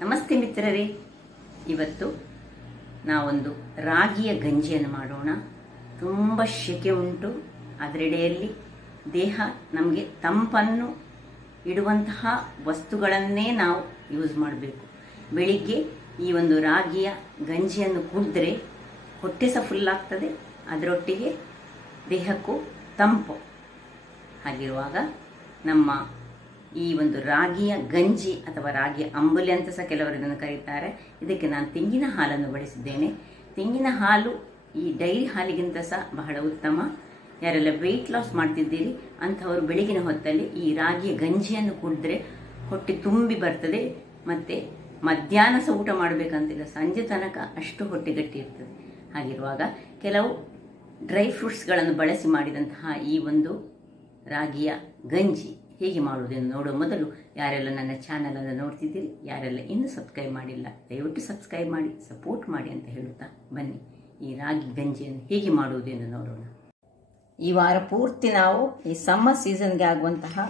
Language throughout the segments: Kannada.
ನಮಸ್ತೆ ಮಿತ್ರರೇ, ಇವತ್ತು ನಾವೊಂದು ರಾಗಿಯ ಗಂಜಿಯನ್ನು ಮಾಡೋಣ. ತುಂಬ ಶೆಕೆ ಉಂಟು. ಅದರೆಡೆಯಲ್ಲಿ ದೇಹ ನಮಗೆ ತಂಪನ್ನು ಇಡುವಂತಹ ವಸ್ತುಗಳನ್ನೇ ನಾವು ಯೂಸ್ ಮಾಡಬೇಕು. ಬೆಳಿಗ್ಗೆ ಈ ಒಂದು ರಾಗಿಯ ಗಂಜಿಯನ್ನು ಕುಡಿದ್ರೆ ಹೊಟ್ಟೆ ಸಹ ಫುಲ್ ಆಗ್ತದೆ, ಅದರೊಟ್ಟಿಗೆ ದೇಹಕ್ಕೂ ತಂಪು. ಹಾಗಿರುವಾಗ ನಮ್ಮ ಈ ಒಂದು ರಾಗಿಯ ಗಂಜಿ ಅಥವಾ ರಾಗಿಯ ಅಂಬಲಿ ಅಂತ ಸಹ ಕೆಲವರು ಇದನ್ನು ಕರೀತಾರೆ. ಇದಕ್ಕೆ ನಾನು ತೆಂಗಿನ ಹಾಲನ್ನು ಬಳಸಿದ್ದೇನೆ. ತೆಂಗಿನ ಹಾಲು ಈ ಡೈರಿ ಹಾಲಿಗಿಂತ ಸಹ ಬಹಳ ಉತ್ತಮ. ಯಾರೆಲ್ಲ ವೆಯ್ಟ್ ಲಾಸ್ ಮಾಡ್ತಿದ್ದೀರಿ ಅಂಥವರು ಬೆಳಗಿನ ಹೊತ್ತಲ್ಲಿ ಈ ರಾಗಿಯ ಗಂಜಿಯನ್ನು ಕುಡಿದ್ರೆ ಹೊಟ್ಟೆ ತುಂಬಿ ಬರ್ತದೆ. ಮತ್ತೆ ಮಧ್ಯಾಹ್ನ ಸಹ ಊಟ ಮಾಡಬೇಕಂತಿಲ್ಲ, ಸಂಜೆ ತನಕ ಅಷ್ಟು ಹೊಟ್ಟೆ ಗಟ್ಟಿ ಇರ್ತದೆ. ಹಾಗಿರುವಾಗ ಕೆಲವು ಡ್ರೈ ಫ್ರೂಟ್ಸ್ಗಳನ್ನು ಬಳಸಿ ಮಾಡಿದಂತಹ ಈ ಒಂದು ರಾಗಿಯ ಗಂಜಿ ಹೇಗೆ ಮಾಡುವುದೆಂದು ನೋಡುವ ಮೊದಲು ಯಾರೆಲ್ಲ ನನ್ನ ಚಾನಲನ್ನು ನೋಡ್ತಿದ್ದೀರಿ, ಯಾರೆಲ್ಲ ಇನ್ನೂ ಸಬ್ಸ್ಕ್ರೈಬ್ ಮಾಡಿಲ್ಲ, ದಯವಿಟ್ಟು ಸಬ್ಸ್ಕ್ರೈಬ್ ಮಾಡಿ, ಸಪೋರ್ಟ್ ಮಾಡಿ ಅಂತ ಹೇಳುತ್ತಾ ಬನ್ನಿ ಈ ರಾಗಿ ಗಂಜಿಯನ್ನು ಹೇಗೆ ಮಾಡುವುದೆಂದು ನೋಡೋಣ. ಈ ವಾರ ಪೂರ್ತಿ ನಾವು ಈ ಸಮ್ಮರ್ ಸೀಸನ್ಗೆ ಆಗುವಂತಹ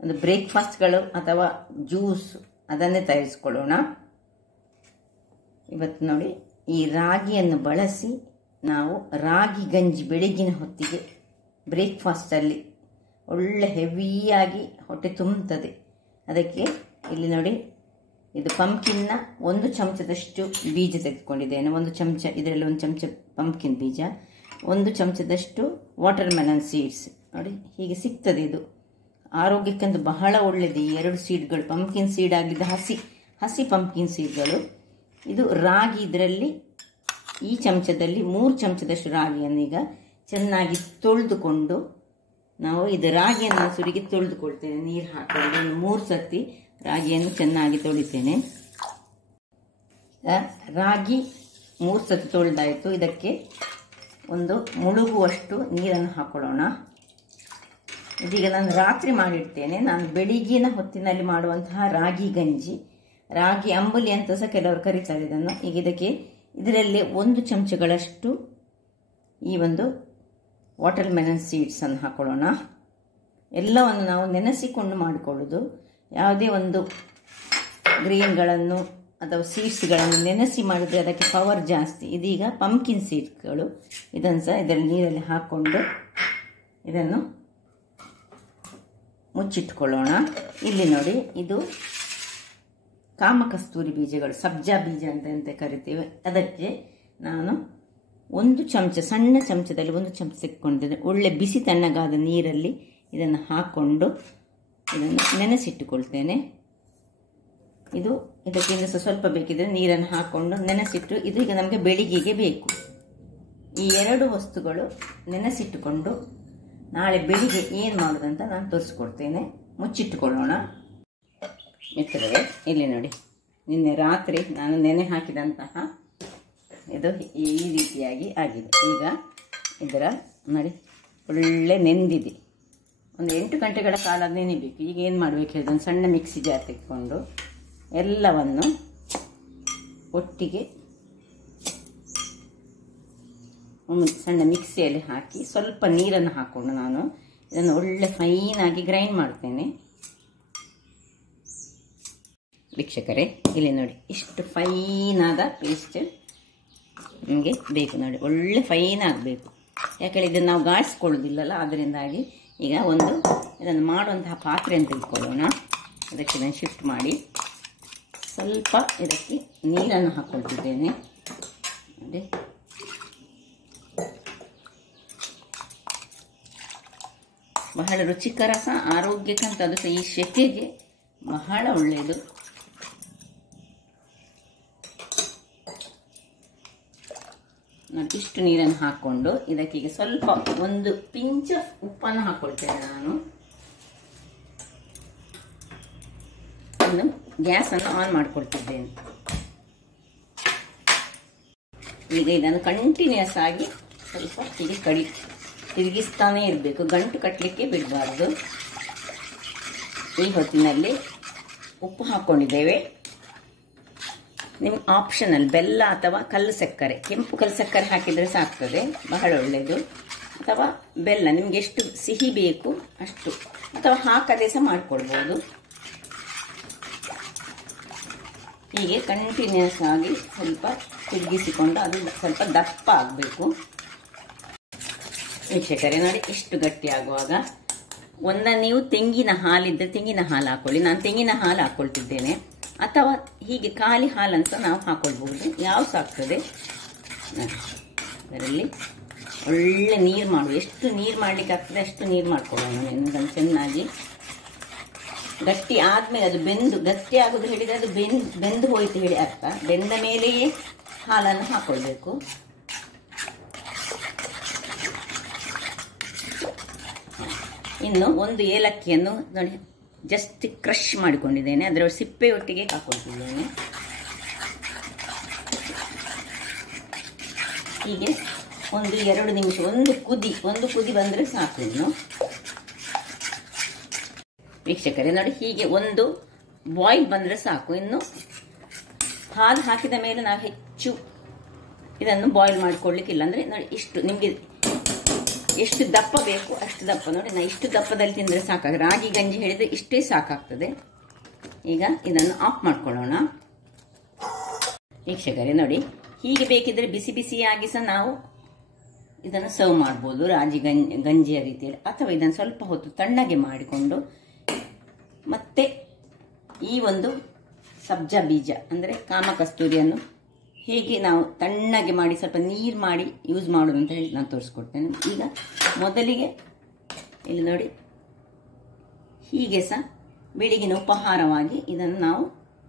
ಒಂದು ಬ್ರೇಕ್ಫಾಸ್ಟ್ಗಳು ಅಥವಾ ಜ್ಯೂಸ್ ಅದನ್ನೇ ತಯಾರಿಸಿಕೊಳ್ಳೋಣ. ಇವತ್ತು ನೋಡಿ, ಈ ರಾಗಿಯನ್ನು ಬಳಸಿ ನಾವು ರಾಗಿ ಗಂಜಿ ಬೆಳಗಿನ ಹೊತ್ತಿಗೆ ಬ್ರೇಕ್ಫಾಸ್ಟಲ್ಲಿ ಒಳ್ಳೆ ಹೆವಿಯಾಗಿ ಹೊಟ್ಟೆ ತುಂಬುತ್ತದೆ. ಅದಕ್ಕೆ ಇಲ್ಲಿ ನೋಡಿ, ಇದು ಪಂಪ್ಕಿನ್ನ 1 ಚಮಚದಷ್ಟು ಬೀಜ ತೆಗೆದುಕೊಂಡಿದ್ದೇನೆ. 1 ಚಮಚ, ಇದರಲ್ಲಿ 1 ಚಮಚ ಪಂಪ್ಕಿನ್ ಬೀಜ, 1 ಚಮಚದಷ್ಟು ವಾಟರ್ ಮೆಲನ್ ಸೀಡ್ಸ್. ನೋಡಿ ಹೀಗೆ ಸಿಗ್ತದೆ. ಇದು ಆರೋಗ್ಯಕ್ಕಂತೂ ಬಹಳ ಒಳ್ಳೆಯದು. ಈ 2 ಸೀಡ್ಗಳು, ಪಂಪ್ಕಿನ್ ಸೀಡ್ ಆಗಿದ್ದ ಹಸಿ ಪಂಪ್ಕಿನ್ ಸೀಡ್ಗಳು. ಇದು ರಾಗಿ, ಇದರಲ್ಲಿ ಈ ಚಮಚದಲ್ಲಿ 3 ಚಮಚದಷ್ಟು ರಾಗಿಯನ್ನು ಈಗ ಚೆನ್ನಾಗಿ ತೊಳೆದುಕೊಂಡು ನಾವು ಇದು ರಾಗಿಯನ್ನು ಸುರಿಗೆ ತೊಳೆದುಕೊಳ್ತೇನೆ. ನೀರು ಹಾಕೊಂಡು 3 ಸರ್ತಿ ರಾಗಿಯನ್ನು ಚೆನ್ನಾಗಿ ತೊಳಿತೇನೆ. ರಾಗಿ 3 ಸರ್ತಿ ತೊಳೆದಾಯಿತು. ಇದಕ್ಕೆ ಒಂದು ಮುಳುಗುವಷ್ಟು ನೀರನ್ನು ಹಾಕೊಳ್ಳೋಣ. ಇದೀಗ ನಾನು ರಾತ್ರಿ ಮಾಡಿಡ್ತೇನೆ. ನಾನು ಬೆಳಿಗ್ಗಿನ ಹೊತ್ತಿನಲ್ಲಿ ಮಾಡುವಂತಹ ರಾಗಿ ಗಂಜಿ, ರಾಗಿ ಅಂಬಲಿ ಅಂತ ಸಹ ಕೆಲವರು ಕರೀತಾರೆ ಇದನ್ನು. ಈಗ ಇದರಲ್ಲಿ 1 ಚಮಚಗಳಷ್ಟು ಈ ಒಂದು ವಾಟರ್ ಮೆಲನ್ ಸೀಡ್ಸ್ ಅನ್ನು ಹಾಕೊಳ್ಳೋಣ. ಎಲ್ಲವನ್ನು ನಾವು ನೆನೆಸಿಕೊಂಡು ಮಾಡಿಕೊಳ್ಳೋದು. ಯಾವುದೇ ಒಂದು ಗ್ರೀನ್ಗಳನ್ನು ಅಥವಾ ಸೀಡ್ಸ್ಗಳನ್ನು ನೆನೆಸಿ ಮಾಡಿದ್ರೆ ಅದಕ್ಕೆ ಪವರ್ ಜಾಸ್ತಿ. ಇದೀಗ ಪಂಪ್ಕಿನ್ ಸೀಡ್ಸ್ಗಳು, ಇದನ್ನು ಸಹ ಇದರಲ್ಲಿ ನೀರಲ್ಲಿ ಹಾಕ್ಕೊಂಡು ಇದನ್ನು ಮುಚ್ಚಿಟ್ಕೊಳ್ಳೋಣ. ಇಲ್ಲಿ ನೋಡಿ, ಇದು ಕಾಮಕಸ್ತೂರಿ ಬೀಜಗಳು, ಸಬ್ಜಾ ಬೀಜ ಅಂತ ಕರಿತೇವೆ. ಅದಕ್ಕೆ ನಾನು 1 ಚಮಚ, ಸಣ್ಣ ಚಮಚದಲ್ಲಿ 1 ಚಮಚ ತೆಗೆದುಕೊಂಡಿದ್ದೇನೆ. ಒಳ್ಳೆ ಬಿಸಿ ತಣ್ಣಗಾದ ನೀರಲ್ಲಿ ಇದನ್ನು ಹಾಕ್ಕೊಂಡು ಇದನ್ನು ನೆನೆಸಿಟ್ಟುಕೊಳ್ತೇನೆ. ಇದಕ್ಕಿಂತ ಸ್ವಲ್ಪ ಬೇಕಿದ್ರೆ ನೀರನ್ನು ಹಾಕ್ಕೊಂಡು ನೆನೆಸಿಟ್ಟು, ಇದು ಈಗ ನಮಗೆ ಬೆಳಿಗ್ಗೆಗೆ ಬೇಕು. ಈ 2 ವಸ್ತುಗಳು ನೆನೆಸಿಟ್ಟುಕೊಂಡು ನಾಳೆ ಬೆಳಿಗ್ಗೆ ಏನು ಮಾಡೋದಂತ ನಾನು ತೋರಿಸ್ಕೊಡ್ತೇನೆ. ಮುಚ್ಚಿಟ್ಟುಕೊಳ್ಳೋಣ. ಮಿತ್ರರೇ, ಇಲ್ಲಿ ನೋಡಿ, ನಿನ್ನೆ ರಾತ್ರಿ ನಾನು ನೆನೆ ಹಾಕಿದಂತಹ ಇದು ಈ ರೀತಿಯಾಗಿ ಆಗಿದೆ. ಈಗ ಇದರ ನೋಡಿ ಒಳ್ಳೆ ನೆಂದಿದೆ. ಒಂದು 8 ಗಂಟೆಗಳ ಕಾಲ ನೆನೆಬೇಕು. ಈಗ ಏನು ಮಾಡಬೇಕು ಹೇಳಿದ್ರೆ, ಒಂದು ಸಣ್ಣ ಮಿಕ್ಸಿ ಜಾರ್ ತೆಗೆದುಕೊಂಡು ಎಲ್ಲವನ್ನು ಒಟ್ಟಿಗೆ ಒಂದು ಸಣ್ಣ ಮಿಕ್ಸಿಯಲ್ಲಿ ಹಾಕಿ ಸ್ವಲ್ಪ ನೀರನ್ನು ಹಾಕ್ಕೊಂಡು ನಾನು ಇದನ್ನು ಒಳ್ಳೆ ಫೈನಾಗಿ ಗ್ರೈಂಡ್ ಮಾಡ್ತೇನೆ. ವೀಕ್ಷಕರೇ, ಇಲ್ಲಿ ನೋಡಿ, ಇಷ್ಟು ಫೈನಾದ ಪೇಸ್ಟ್ ನಮಗೆ ಬೇಕು. ನೋಡಿ ಒಳ್ಳೆ ಫೈನ್ ಆಗಬೇಕು. ಯಾಕಂದರೆ ಇದನ್ನು ನಾವು ಗಾಳಿಸ್ಕೊಳ್ಳೋದಿಲ್ಲಲ್ಲ, ಅದರಿಂದಾಗಿ ಈಗ ಇದನ್ನು ಮಾಡುವಂತಹ ಪಾತ್ರೆಯನ್ನು ತೆಗೆದುಕೊಳ್ಳೋಣ. ಅದಕ್ಕೆ ಇದನ್ನು ಶಿಫ್ಟ್ ಮಾಡಿ ಸ್ವಲ್ಪ ಇದಕ್ಕೆ ನೀರನ್ನು ಹಾಕ್ಕೊಳ್ತಿದ್ದೇನೆ. ನೋಡಿ, ಬಹಳ ರುಚಿಕರ ಸಹ, ಆರೋಗ್ಯಕ್ಕಂತ ಅದು ಸಹ ಈ ಶೆಕೆಗೆ ಬಹಳ ಒಳ್ಳೆಯದು. ಇಷ್ಟು ನೀರನ್ನು ಹಾಕ್ಕೊಂಡು ಇದಕ್ಕೀಗ ಸ್ವಲ್ಪ 1 ಪಿಂಚ್ ಉಪ್ಪನ್ನು ಹಾಕ್ಕೊಳ್ತೇನೆ ನಾನು. ಇನ್ನು ಗ್ಯಾಸನ್ನು ಆನ್ ಮಾಡ್ಕೊಳ್ತಿದ್ದೇನೆ. ಈಗ ಇದನ್ನು ಕಂಟಿನ್ಯೂಸ್ ಆಗಿ ಸ್ವಲ್ಪ ಹೀಗೆ ತಿರುಗಿಸ್ತಾನೇ ಇರಬೇಕು. ಗಂಟು ಕಟ್ಟಲಿಕ್ಕೆ ಬಿಡಬಾರ್ದು. ಈ ಹೊತ್ತಿನಲ್ಲಿ ಉಪ್ಪು ಹಾಕ್ಕೊಂಡಿದ್ದೇವೆ. ನಿಮ್ಗೆ ಆಪ್ಷನಲ್ ಬೆಲ್ಲ ಅಥವಾ ಕಲ್ಲು ಸಕ್ಕರೆ, ಕೆಂಪು ಕಲ್ಲು ಸಕ್ಕರೆ ಹಾಕಿದರೆ ಸಾಕ್ತದೆ, ಬಹಳ ಒಳ್ಳೆಯದು. ಅಥವಾ ಬೆಲ್ಲ, ನಿಮ್ಗೆ ಎಷ್ಟು ಸಿಹಿ ಬೇಕು ಅಷ್ಟು, ಅಥವಾ ಹಾಕದೆ ಸಹ ಮಾಡ್ಕೊಳ್ಬೋದು. ಹೀಗೆ ಕಂಟಿನ್ಯೂಸ್ ಆಗಿ ಸ್ವಲ್ಪ ತಿರುಗಿಸಿಕೊಂಡು ಅದು ಸ್ವಲ್ಪ ದಪ್ಪ ಆಗಬೇಕು. ವೀಕ್ಷಕರೇ ನೋಡಿ, ಇಷ್ಟು ಗಟ್ಟಿ ಆಗುವಾಗ ನೀವು ತೆಂಗಿನ ಹಾಲಿದ್ದರೆ ತೆಂಗಿನ ಹಾಲು ಹಾಕೊಳ್ಳಿ. ನಾನು ತೆಂಗಿನ ಹಾಲು ಹಾಕೊಳ್ತಿದ್ದೇನೆ, ಅಥವಾ ಹೀಗೆ ಖಾಲಿ ಹಾಲಂತ ನಾವು ಹಾಕೊಳ್ಬಹುದು, ಯಾವ ಸಾಕ್ತದೆ. ಅದರಲ್ಲಿ ಒಳ್ಳೆ ನೀರು ಮಾಡುವ, ಎಷ್ಟು ನೀರು ಮಾಡಲಿಕ್ಕೆ ಆಗ್ತದೆ ಅಷ್ಟು ನೀರು ಮಾಡ್ಕೊಳ್ಳೋಣ. ಅದನ್ನು ಚೆನ್ನಾಗಿ ಗಟ್ಟಿ ಆದಮೇಲೆ ಅದು ಗಟ್ಟಿ ಆಗೋದು ಹೇಳಿದರೆ ಅದು ಬೆಂದು ಹೋಯ್ತು ಹೇಳಿ ಅರ್ಥ. ಬೆಂದ ಮೇಲೆಯೇ ಹಾಲನ್ನು ಹಾಕೊಳ್ಬೇಕು. ಇನ್ನು ಒಂದು ಏಲಕ್ಕಿಯನ್ನು ನೋಡಿ ಜಸ್ಟ್ ಕ್ರಷ್ ಮಾಡಿಕೊಂಡಿದ್ದೇನೆ, ಅದರ ಸಿಪ್ಪೆಯೊಟ್ಟಿಗೆ ಹಾಕೊಳ್ತಿದ್ದೇನೆ. ಹೀಗೆ 1-2 ನಿಮಿಷ ಒಂದು ಕುದಿ ಬಂದರೆ ಸಾಕು. ಇನ್ನು ವೀಕ್ಷಕರೇ ನೋಡಿ, ಹೀಗೆ ಒಂದು ಬಾಯ್ಲ್ ಬಂದರೆ ಸಾಕು. ಇನ್ನು ಹಾಲು ಹಾಕಿದ ಮೇಲೆ ನಾವು ಹೆಚ್ಚು ಇದನ್ನು ಬಾಯ್ಲ್ ಮಾಡಿಕೊಳ್ಳಿಕ್ಕಿಲ್ಲ. ಅಂದರೆ ನೋಡಿ, ಇಷ್ಟು ನಿಮಗೆ ಎಷ್ಟು ದಪ್ಪ ಬೇಕು ಅಷ್ಟು ದಪ್ಪ. ನೋಡಿ, ನಾನು ಇಷ್ಟು ದಪ್ಪದಲ್ಲಿ ತಿಂದರೆ ಸಾಕಾಗ, ರಾಗಿ ಗಂಜಿ ಹೇಳಿದರೆ ಇಷ್ಟೇ ಸಾಕಾಗ್ತದೆ. ಈಗ ಇದನ್ನು ಆಫ್ ಮಾಡ್ಕೊಳ್ಳೋಣ. ವೀಕ್ಷಕರೇ ನೋಡಿ, ಹೀಗೆ ಬೇಕಿದ್ರೆ ಬಿಸಿ ಬಿಸಿಯಾಗಿ ಸಹ ನಾವು ಇದನ್ನು ಸರ್ವ್ ಮಾಡ್ಬೋದು ರಾಗಿ ಗಂಜಿಯ ರೀತಿಯಲ್ಲಿ. ಅಥವಾ ಇದನ್ನು ಸ್ವಲ್ಪ ಹೊತ್ತು ತಣ್ಣಗೆ ಮಾಡಿಕೊಂಡು ಮತ್ತೆ ಈ ಒಂದು ಸಬ್ಜಾ ಬೀಜ ಅಂದರೆ ಕಾಮಕಸ್ತೂರಿಯನ್ನು ಹೇಗೆ ನಾವು ತಣ್ಣಗೆ ಮಾಡಿ ಸ್ವಲ್ಪ ನೀರು ಮಾಡಿ ಯೂಸ್ ಮಾಡೋದು ಅಂತ ಹೇಳಿ ನಾನು ತೋರಿಸ್ಕೊಡ್ತೇನೆ. ಈಗ ಮೊದಲಿಗೆ ಇಲ್ಲಿ ನೋಡಿ, ಹೀಗೆ ಸಹ ಬೆಳಗಿನ ಉಪಹಾರವಾಗಿ ಇದನ್ನು ನಾವು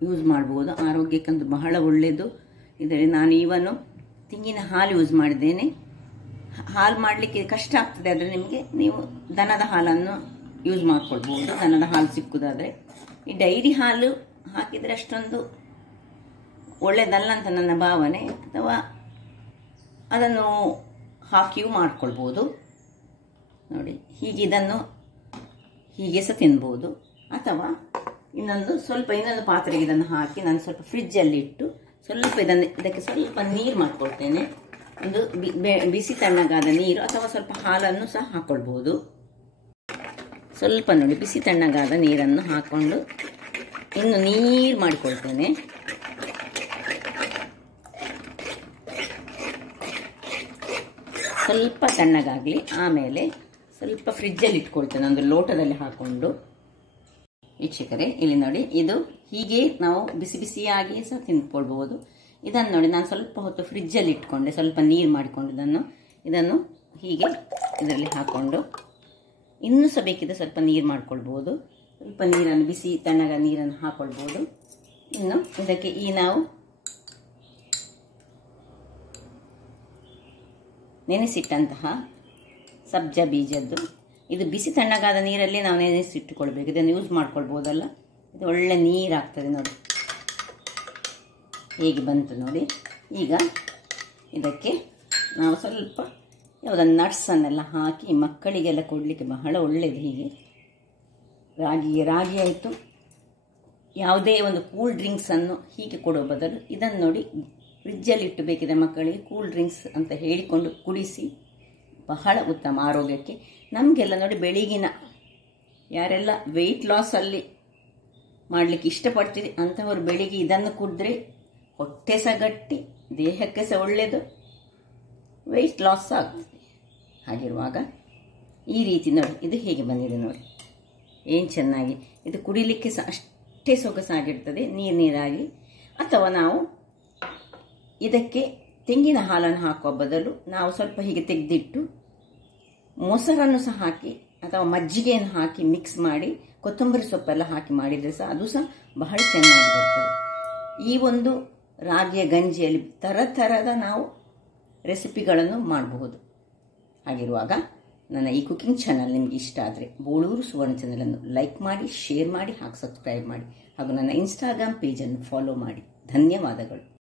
ಯೂಸ್ ಮಾಡ್ಬೋದು. ಆರೋಗ್ಯಕ್ಕಂತೂ ಬಹಳ ಒಳ್ಳೆಯದು. ಇದರಲ್ಲಿ ನಾನು ಇವನು ತೆಂಗಿನ ಹಾಲು ಯೂಸ್ ಮಾಡಿದ್ದೇನೆ. ಹಾಲು ಮಾಡಲಿಕ್ಕೆ ಕಷ್ಟ ಆಗ್ತದೆ, ಆದರೆ ನಿಮಗೆ ನೀವು ದನದ ಹಾಲನ್ನು ಯೂಸ್ ಮಾಡ್ಕೊಳ್ಬೋದು, ದನದ ಹಾಲು ಸಿಕ್ಕುದಾದರೆ. ಈ ಡೈರಿ ಹಾಲು ಹಾಕಿದರೆ ಅಷ್ಟೊಂದು ಒಳ್ಳೆಯದಲ್ಲ ಅಂತ ನನ್ನ ಭಾವನೆ, ಅಥವಾ ಅದನ್ನು ಹಾಕಿಯೂ ಮಾಡ್ಕೊಳ್ಬೋದು. ನೋಡಿ, ಹೀಗೆ ಇದನ್ನು ಹೀಗೆ ಸಹ ತಿನ್ಬೋದು. ಅಥವಾ ಇನ್ನೊಂದು ಪಾತ್ರೆಗೆ ಇದನ್ನು ಹಾಕಿ ನಾನು ಸ್ವಲ್ಪ ಫ್ರಿಜ್ಜಲ್ಲಿ ಇಟ್ಟು ಸ್ವಲ್ಪ ಇದಕ್ಕೆ ಸ್ವಲ್ಪ ನೀರು ಮಾಡ್ಕೊಳ್ತೇನೆ. ಒಂದು ಬಿಸಿ ತಣ್ಣಗಾದ ನೀರು ಅಥವಾ ಸ್ವಲ್ಪ ಹಾಲನ್ನು ಸಹ ಹಾಕ್ಕೊಳ್ಬೋದು. ಸ್ವಲ್ಪ ನೋಡಿ, ಬಿಸಿ ತಣ್ಣಗಾದ ನೀರನ್ನು ಹಾಕ್ಕೊಂಡು ಇನ್ನು ನೀರು ಮಾಡಿಕೊಳ್ತೇನೆ. ಸ್ವಲ್ಪ ತಣ್ಣಗಾಗಲಿ, ಆಮೇಲೆ ಸ್ವಲ್ಪ ಫ್ರಿಜ್ಜಲ್ಲಿ ಇಟ್ಕೊಳ್ತೇನೆ ಒಂದು ಲೋಟದಲ್ಲಿ ಹಾಕ್ಕೊಂಡು. ವೀಕ್ಷಕರೇ ಇಲ್ಲಿ ನೋಡಿ, ಇದು ಹೀಗೆ ನಾವು ಬಿಸಿ ಬಿಸಿಯಾಗಿ ಸಹ ತಿಂದ್ಕೊಳ್ಬೋದು. ಇದನ್ನು ನೋಡಿ, ನಾನು ಸ್ವಲ್ಪ ಹೊತ್ತು ಫ್ರಿಜ್ಜಲ್ಲಿ ಇಟ್ಕೊಂಡೆ, ಸ್ವಲ್ಪ ನೀರು ಮಾಡಿಕೊಂಡು ಇದನ್ನು ಹೀಗೆ ಇದರಲ್ಲಿ ಹಾಕ್ಕೊಂಡು ಇನ್ನೂ ಸಹ ಬೇಕಿದ್ರೆ ಸ್ವಲ್ಪ ನೀರು ಮಾಡ್ಕೊಳ್ಬೋದು. ಸ್ವಲ್ಪ ನೀರನ್ನು ಬಿಸಿ ತಣ್ಣಗ ನೀರನ್ನು ಹಾಕ್ಕೊಳ್ಬೋದು. ಇನ್ನು ಇದಕ್ಕೆ ನಾವು ನೆನೆಸಿಟ್ಟಂತಹ ಸಬ್ಜಾ ಬೀಜದ್ದು, ಇದು ಬಿಸಿ ತಣ್ಣಗಾದ ನೀರಲ್ಲಿ ನಾವು ನೆನೆಸಿಟ್ಟುಕೊಳ್ಬೇಕು. ಇದನ್ನು ಯೂಸ್ ಮಾಡ್ಕೊಳ್ಬೋದಲ್ಲ. ಇದು ಒಳ್ಳೆ ನೀರಾಗ್ತದೆ ನೋಡಿ, ಹೇಗೆ ಬಂತು ನೋಡಿ. ಈಗ ಇದಕ್ಕೆ ನಾವು ಸ್ವಲ್ಪ ಯಾವುದನ್ನು ನಟ್ಸನ್ನೆಲ್ಲ ಹಾಕಿ ಮಕ್ಕಳಿಗೆಲ್ಲ ಕೊಡಲಿಕ್ಕೆ ಬಹಳ ಒಳ್ಳೆಯದು. ಹೀಗೆ ರಾಗಿ ಆಯಿತು, ಯಾವುದೇ ಒಂದು ಕೂಲ್ ಡ್ರಿಂಕ್ಸನ್ನು ಹೀಗೆ ಕೊಡೋ ಬದಲು ಇದನ್ನು ನೋಡಿ ಫ್ರಿಜ್ಜಲ್ಲಿ ಇಟ್ಟು ಬೇಕಿದೆ ಮಕ್ಕಳಿಗೆ ಕೂಲ್ ಡ್ರಿಂಕ್ಸ್ ಅಂತ ಹೇಳಿಕೊಂಡು ಕುಡಿಸಿ, ಬಹಳ ಉತ್ತಮ ಆರೋಗ್ಯಕ್ಕೆ. ನಮಗೆಲ್ಲ ನೋಡಿ, ಬೆಳಗಿನ ಯಾರೆಲ್ಲ ವೆಯ್ಟ್ ಲಾಸಲ್ಲಿ ಮಾಡಲಿಕ್ಕೆ ಇಷ್ಟಪಡ್ತೀರಿ ಅಂಥವರು ಬೆಳಿಗ್ಗೆ ಇದನ್ನು ಕುಡಿದ್ರೆ ಹೊಟ್ಟೆ ಸಹ ಗಟ್ಟಿ, ದೇಹಕ್ಕೆ ಸಹ ಒಳ್ಳೆಯದು, ವೆಯ್ಟ್ ಲಾಸ್ ಆಗ್ತದೆ. ಹಾಗಿರುವಾಗ ಈ ರೀತಿ ನೋಡಿ, ಇದು ಹೇಗೆ ಬಂದಿದೆ ನೋಡಿ, ಏನು ಚೆನ್ನಾಗಿ. ಇದು ಕುಡಿಲಿಕ್ಕೆ ಸಹ ಅಷ್ಟೇ ಸೊಗಸಾಗಿರ್ತದೆ, ನೀರಾಗಿ. ಅಥವಾ ನಾವು ಇದಕ್ಕೆ ತೆಂಗಿನ ಹಾಲನ್ನು ಹಾಕುವ ಬದಲು ನಾವು ಸ್ವಲ್ಪ ಹೀಗೆ ತೆಗೆದಿಟ್ಟು ಮೊಸರನ್ನು ಸಹ ಹಾಕಿ ಅಥವಾ ಮಜ್ಜಿಗೆಯನ್ನು ಹಾಕಿ ಮಿಕ್ಸ್ ಮಾಡಿ ಕೊತ್ತಂಬರಿ ಸೊಪ್ಪೆಲ್ಲ ಹಾಕಿ ಮಾಡಿದರೆ ಸಹ ಅದು ಸಹ ಬಹಳ ಚೆನ್ನಾಗಿ ಬರ್ತದೆ. ಈ ಒಂದು ರಾಗಿಯ ಗಂಜಿಯಲ್ಲಿ ಥರದ ನಾವು ರೆಸಿಪಿಗಳನ್ನು ಮಾಡಬಹುದು. ಹಾಗಿರುವಾಗ ನನ್ನ ಈ ಕುಕಿಂಗ್ ಚಾನಲ್ ನಿಮಗೆ ಇಷ್ಟ ಆದರೆ ಬೋಳೂರು ಸುವರ್ಣ ಚಾನಲನ್ನು ಲೈಕ್ ಮಾಡಿ, ಶೇರ್ ಮಾಡಿ ಹಾಗೂ ಸಬ್ಸ್ಕ್ರೈಬ್ ಮಾಡಿ, ಹಾಗೂ ನನ್ನ ಇನ್ಸ್ಟಾಗ್ರಾಮ್ ಪೇಜನ್ನು ಫಾಲೋ ಮಾಡಿ. ಧನ್ಯವಾದಗಳು.